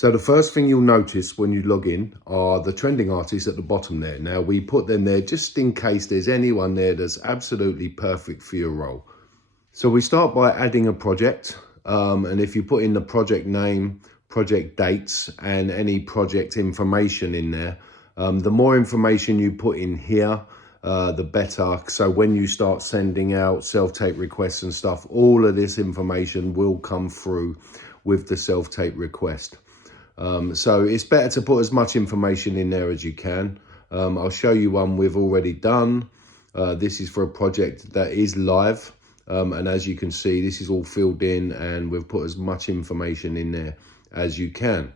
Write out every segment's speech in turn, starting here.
So the first thing you'll notice when you log in are the trending artists at the bottom there. Now we put them there just in case there's anyone there that's absolutely perfect for your role. So we start by adding a project. And if you put in the project name, project dates, and any project information in there, the more information you put in here, the better. So when you start sending out self-tape requests and stuff, all of this information will come through with the self-tape request. So it's better to put as much information in there as you can. I'll show you one we've already done. This is for a project that is live. And as you can see, this is all filled in and we've put as much information in there as you can.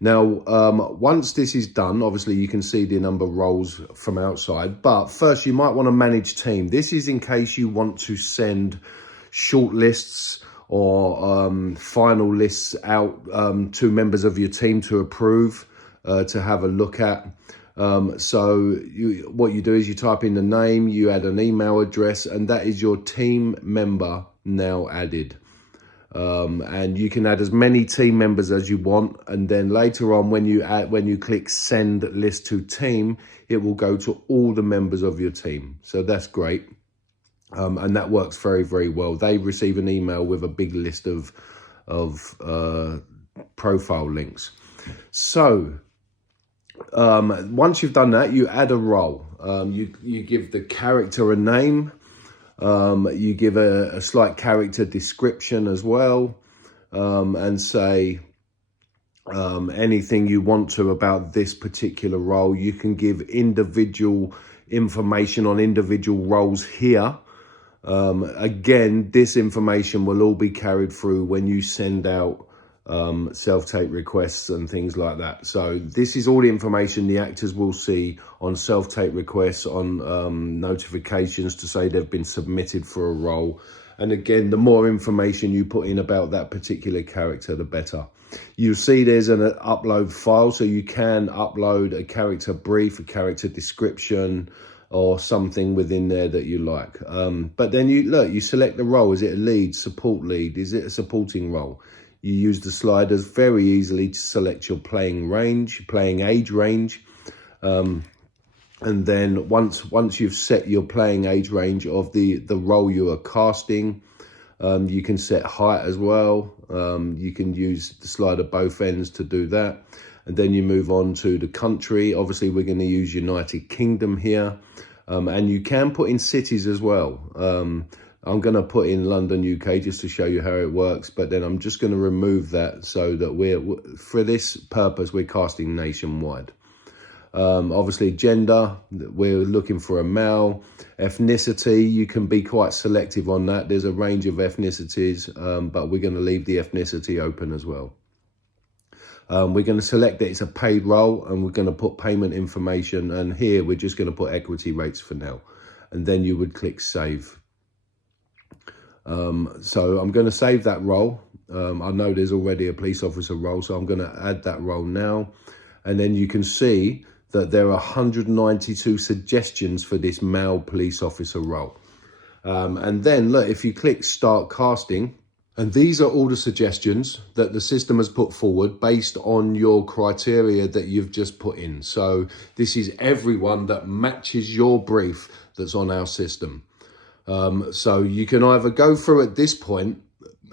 Now, once this is done, obviously you can see the number of roles from outside, but first you might want to manage team. This is in case you want to send short lists or final lists out to members of your team to approve, to have a look at. So what you do is you type in the name, you add an email address, and that is your team member now added. And you can add as many team members as you want, and then later on when you click send list to team, it will go to all the members of your team. So that's great. And that works very, very well. They receive an email with a big list of profile links. So once you've done that, you add a role. You give the character a name. You give a slight character description as well, and say anything you want to about this particular role. You can give individual information on individual roles here. Again, this information will all be carried through when you send out self-tape requests and things like that. So this is all the information the actors will see on self-tape requests, on notifications to say they've been submitted for a role. And again, the more information you put in about that particular character, the better. You'll see there's an upload file, so you can upload a character brief, a character description, or something within there that you like. But then you select the role. Is it a lead, support lead? Is it a supporting role? You use the sliders very easily to select your playing age range. And then once you've set your playing age range of the role you are casting, you can set height as well. You can use the slider both ends to do that. And then you move on to the country. Obviously, we're going to use United Kingdom here. And you can put in cities as well. I'm going to put in London, UK, just to show you how it works. But then I'm just going to remove that so that for this purpose, we're casting nationwide. Obviously, gender, we're looking for a male. Ethnicity, you can be quite selective on that. There's a range of ethnicities, but we're going to leave the ethnicity open as well. We're going to select that it's a paid role, and we're going to put payment information. And here we're just going to put equity rates for now. And then you would click save. So I'm going to save that role. I know there's already a police officer role, so I'm going to add that role now. And then you can see that there are 192 suggestions for this male police officer role. And then look, if you click start casting, and these are all the suggestions that the system has put forward based on your criteria that you've just put in. So this is everyone that matches your brief that's on our system. So you can either go through at this point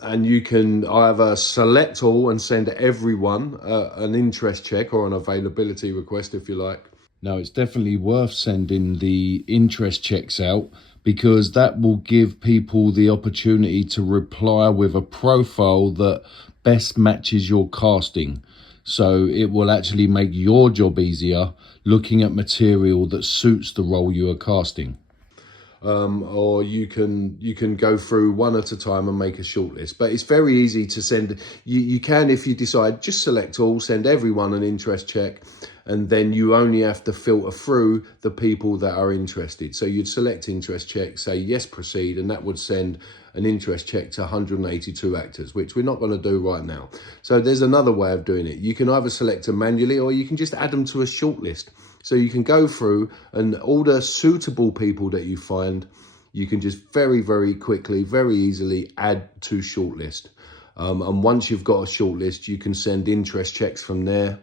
and you can either select all and send everyone an interest check or an availability request if you like. Now, it's definitely worth sending the interest checks out because that will give people the opportunity to reply with a profile that best matches your casting. So it will actually make your job easier looking at material that suits the role you are casting. Or you can go through one at a time and make a shortlist. But it's very easy to send. You can, if you decide, just select all, send everyone an interest check, and then you only have to filter through the people that are interested. So you'd select interest check, say yes, proceed, and that would send an interest check to 182 actors, which we're not going to do right now. So there's another way of doing it. You can either select them manually or you can just add them to a shortlist. So you can go through and all the suitable people that you find, you can just very, very quickly, very easily add to shortlist. And once you've got a shortlist, you can send interest checks from there.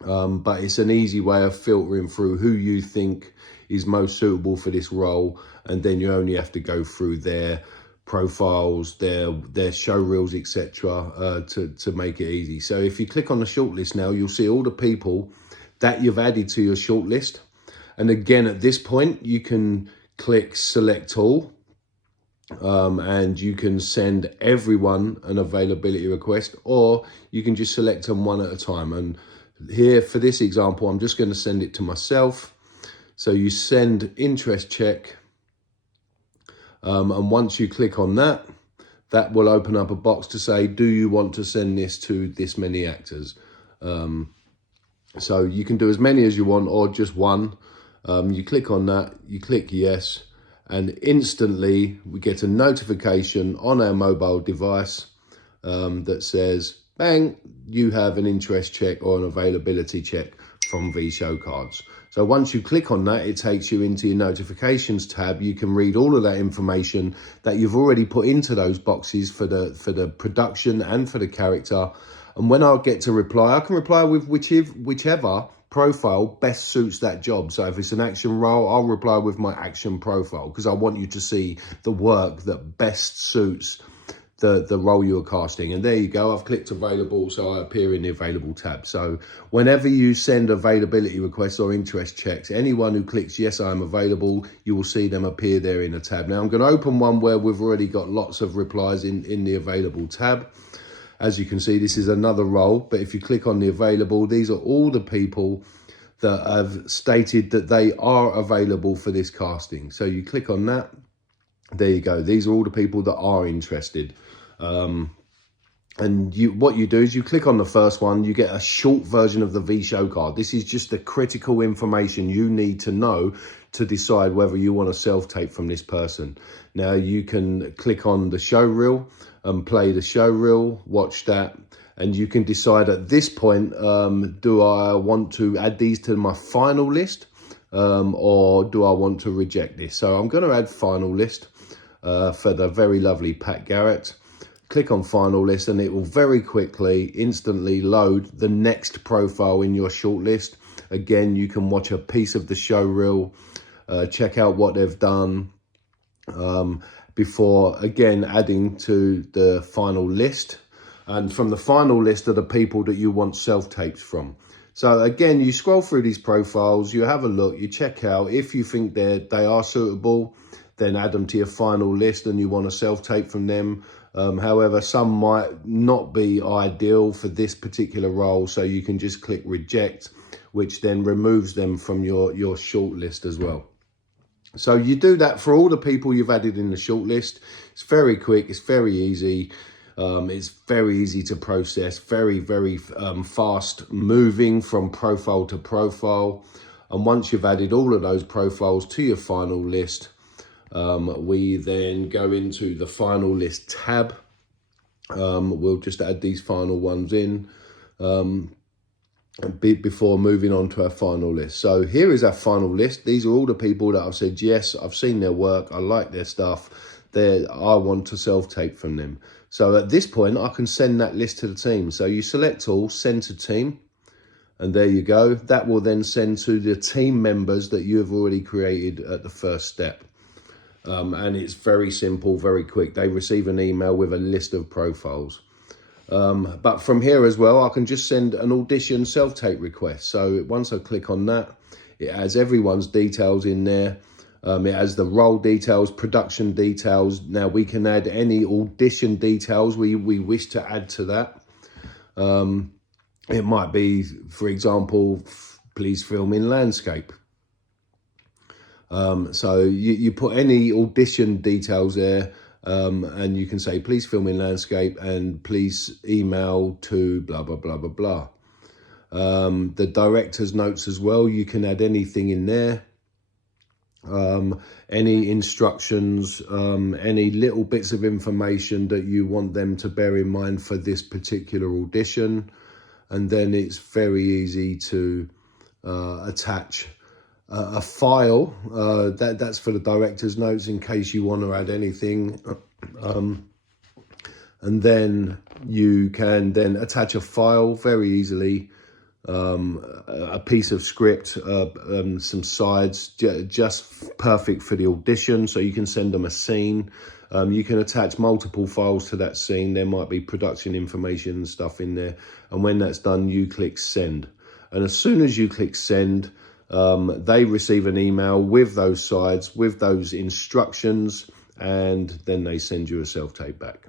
But it's an easy way of filtering through who you think is most suitable for this role, and then you only have to go through their profiles, their show reels, etc., to make it easy. So if you click on the shortlist now, you'll see all the people that you've added to your shortlist. And again, at this point, you can click select all, and you can send everyone an availability request, or you can just select them one at a time. And here for this example, I'm just going to send it to myself. So you send interest check, and once you click on that, that will open up a box to say, do you want to send this to this many actors? So you can do as many as you want, or just one. You click on that, you click yes, and instantly we get a notification on our mobile device that says, bang, you have an interest check or an availability check from vShowcards. So once you click on that, it takes you into your notifications tab. You can read all of that information that you've already put into those boxes for the production and for the character. And when I get to reply, I can reply with whichever profile best suits that job. So if it's an action role, I'll reply with my action profile, because I want you to see the work that best suits the role you're casting. And there you go, I've clicked available, so I appear in the available tab. So whenever you send availability requests or interest checks, anyone who clicks yes, I'm available, you will see them appear there in the tab. Now I'm going to open one where we've already got lots of replies in the available tab. As you can see, this is another role, but if you click on the available, these are all the people that have stated that they are available for this casting. So you click on that, there you go. These are all the people that are interested. And what you do is you click on the first one, you get a short version of the vShow card. This is just the critical information you need to know to decide whether you want to self-tape from this person. Now you can click on the show reel and play the show reel, watch that, and you can decide at this point, do I want to add these to my final list, or do I want to reject this? So I'm going to add final list for the very lovely Pat Garrett. Click on final list and it will very quickly, instantly load the next profile in your shortlist. Again, you can watch a piece of the show reel, check out what they've done before, again, adding to the final list. And from the final list are the people that you want self-tapes from. So again, you scroll through these profiles, you have a look, you check out. If you think they are suitable, then add them to your final list and you want to self-tape from them. However, some might not be ideal for this particular role, so you can just click reject, which then removes them from your shortlist as well. So you do that for all the people you've added in the shortlist. It's very quick, it's very easy. It's very easy to process, very, very fast moving from profile to profile. And once you've added all of those profiles to your final list, we then go into the final list tab. We'll just add these final ones in before moving on to our final list. So here is our final list. These are all the people that I've said, yes, I've seen their work, I like their stuff, I want to self-tape from them. So at this point, I can send that list to the team. So you select all, send to team, and there you go. That will then send to the team members that you have already created at the first step. And it's very simple, very quick. They receive an email with a list of profiles. But from here as well, I can just send an audition self-tape request. So once I click on that, it has everyone's details in there. It has the role details, production details. Now we can add any audition details we wish to add to that. It might be, for example, please film in landscape. So you put any audition details there, and you can say, please film in landscape and please email to blah, blah, blah, blah, blah. The director's notes as well, you can add anything in there. Any instructions, any little bits of information that you want them to bear in mind for this particular audition. And then it's very easy to attach a file that's for the director's notes in case you want to add anything. And And then you can then attach a file very easily, a piece of script, some sides, just perfect for the audition. So you can send them a scene. You can attach multiple files to that scene. There might be production information and stuff in there. And when that's done, you click send. And as soon as you click send, they receive an email with those sides, with those instructions, and then they send you a self-tape back.